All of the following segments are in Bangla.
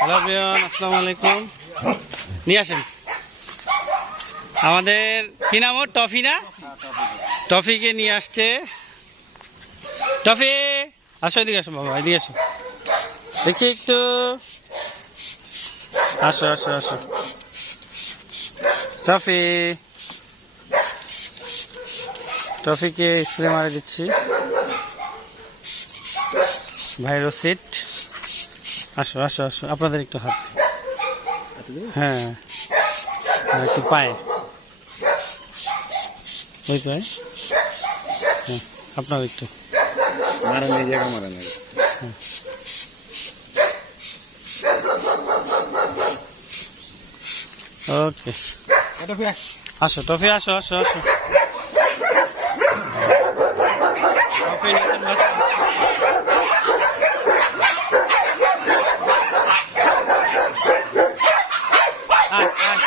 হ্যালো এভরিওয়ান, আসসালামু আলাইকুম। নিয়ে আসেন আমাদের কি নাম ওর? টফি না? টফিকে নিয়ে আসছে। টফি আসো, এদিকে আসো বাবা, এদিকে আসো দেখি একটু। আসো আসো আসো টফি। টফিকে স্প্রে মারে দিচ্ছি। ভাইরো সিট। আসো আসো আসো, আপনাদের একটু হাত। হ্যাঁ, একটু পায়ে, ওই পায়ে। হ্যাঁ, আপনার একটু মারেন, এই জায়গা মারেন। ওকে, আসো টফি, আসো আসো আসো। টফি নতুন বাচ্চা। আয়, আয়।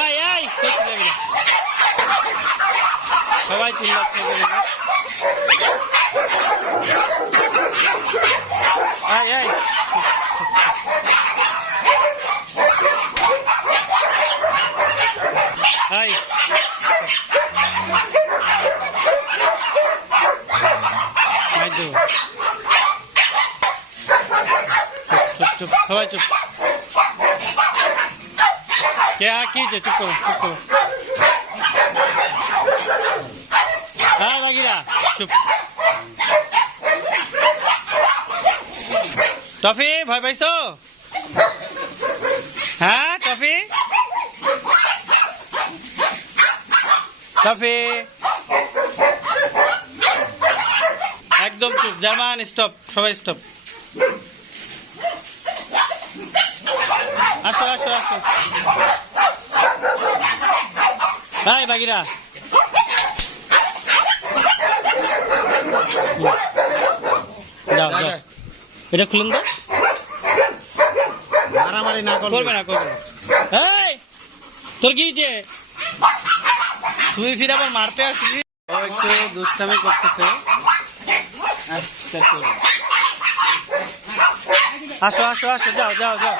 আয়, আয়, দেখতে যাবি না। সবাই চিল্লাচ্ছে এদিকে। আয়, আয়। আয়। আয় তো। চুপ চুপ, সবাই চুপ। কে কি যে চুপ করো, চুপ করো। হ্যাঁ বাগিরা চুপ। টফি ভয় পাইছো? হ্যাঁ টফি, টফি একদম চুপ। জার্মান স্টপ, সবাই স্টপ। আসো আসো আসো। হাই বাগিরা, যাও যাও, এটা খুলুন তো। মারামারি না করবে না, করবে না। এই তোর কি হয়েছে? তুই ফিরে আবার মারতে আসছিস? ও একটু দুষ্টামি করতেছে। আসো আসো আসো, যাও যাও যাও।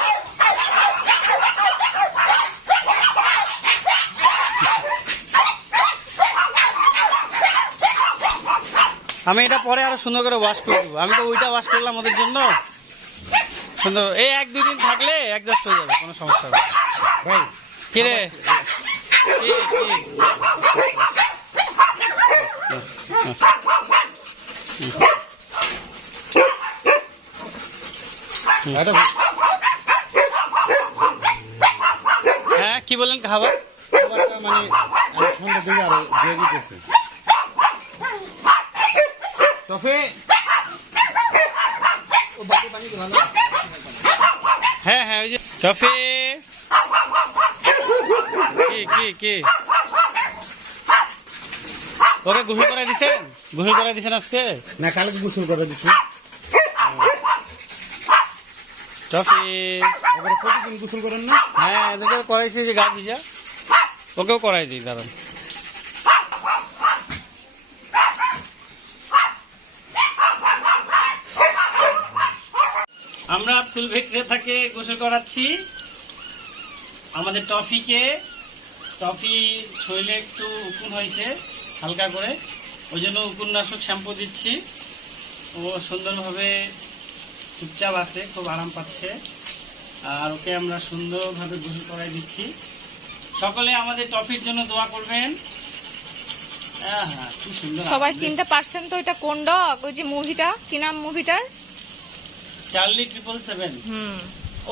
আমি এটা পরে আরো সুন্দর করে ওয়াশ করে দেবো। আমি তো ওইটা ওয়াশ করলাম ওদের জন্য সুন্দর। এই 1-2 দিন থাকলে অ্যাডজাস্ট হয়ে যাবে, কোনো সমস্যা হবে। ভাই কিরে কি হ্যাঁ, কি বললেন? খাবার মানে সন্ধ্যা দিকে আরো দিয়ে দিতেছে। টফি হ্যাঁ হ্যাঁ, ওই যে টফি। কি কি কি ওকে গোসল করাই দিছেন? গোসল করাই দিছেন আজকে? না, কালকে গোসল করে দিচ্ছি। টফি এবারে প্রতিদিন গোসল করেন না? হ্যাঁ, এদেরকে করাইছি যে গা ভিজা, ওকেও করাই দিই। দাঁড়ান, আমরা ফুল ভিক্টরে থাকে গোসল করাচ্ছি আমাদের টফিকে। টফি শরীরে একটু উকুন হয়েছে হালকা করে, ওই জন্য উকুননাশক শ্যাম্পু দিচ্ছি। ও সুন্দরভাবে চুপচাপ আছে, খুব আরাম পাচ্ছে। আর ওকে আমরা সুন্দরভাবে গোসল করাই দিচ্ছি। সকলে আমাদের টফির জন্য দোয়া করবেন। কি সুন্দর। সবাই চিনতে পারছেন তো এটা কোন ডগ? ওই যে মুভিটা, কি নাম মুভিটার? চার্লি 777।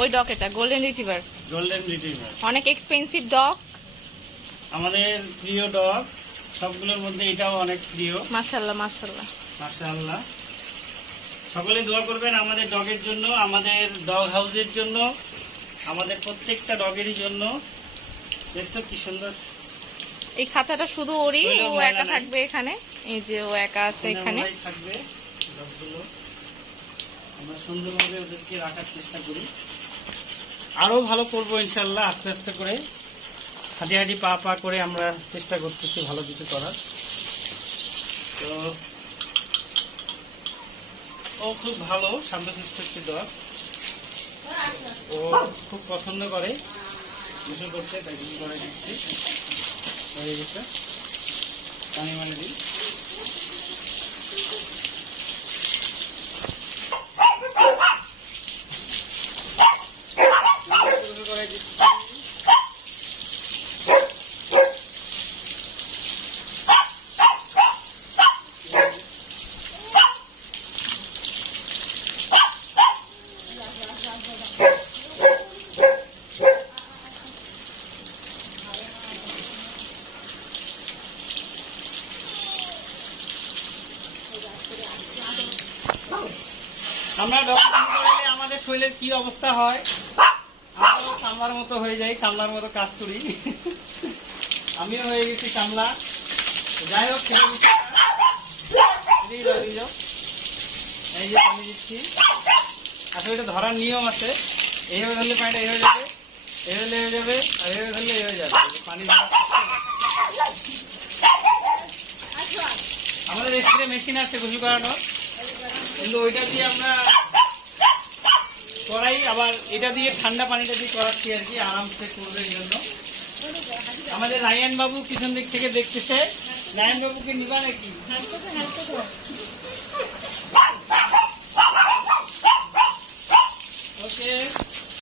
ওই ডগ, এটা গোল্ডেন রিট্রিভার। গোল্ডেন রিট্রিভার অনেক এক্সপেন্সিভ ডগ, আমাদের প্রিয় ডগ। সবগুলোর মধ্যে এটাও অনেক প্রিয়। মাশাআল্লাহ মাশাআল্লাহ মাশাআল্লাহ। সকলে দোয়া করবেন আমাদের ডগের জন্য, আমাদের ডগ হাউসের জন্য, আমাদের প্রত্যেকটা ডগেরই জন্য। দেখছো কি সুন্দর। এই খাঁচাটা শুধু ওরই, শরীরেও ও ময়লা একা নাই। থাকবে এখানে। এই যে ও একা আছে এখানে। ওরাই থাকবে ডগগুলো। আমরা সুন্দরভাবে ওদেরকে রাখার চেষ্টা করি। আরো ভালো করবো ইনশাল্লাহ, আস্তে আস্তে করে হাঁটি হাঁটি পা পা করে আমরা চেষ্টা করতেছি ভালো কিছু করার। তো ও খুব ভালো শান্তশিষ্ট একটি ডগ, ও খুব পছন্দ করে গোসল করতে, তাই গোসল করে দিচ্ছি। হয়ে গেছে, পানি মানে দিই। গোসল করে দিচ্ছি। আমরা ডক্টর করলে আমাদের শরীরের কি অবস্থা হয়, আমরাও কামলার মতো হয়ে যাই, কামলার মতো কাজ করি। আমিও হয়ে গেছি কামলা। যাই হোক, এই যে পানি দিচ্ছি, আসলে এটা ধরার নিয়ম আছে। এইভাবে ধরলে পানিটা এই হয়ে যাবে, এই হলে হয়ে যাবে, আর এইভাবে ধরলে এই হয়ে যাবে। পানি আমাদের স্প্রে মেশিন আছে গোসল করানো, কিন্তু ওইটা দিয়ে আমরা করাই, আবার এটা দিয়ে ঠান্ডা পানিটা দিয়ে করাচ্ছি আর কি, আরামসে করবে এই জন্য। আমাদের রায়ান বাবু পিছন দিক থেকে দেখতেছে, রায়ান বাবুকে নিবা নাকি? ওকে।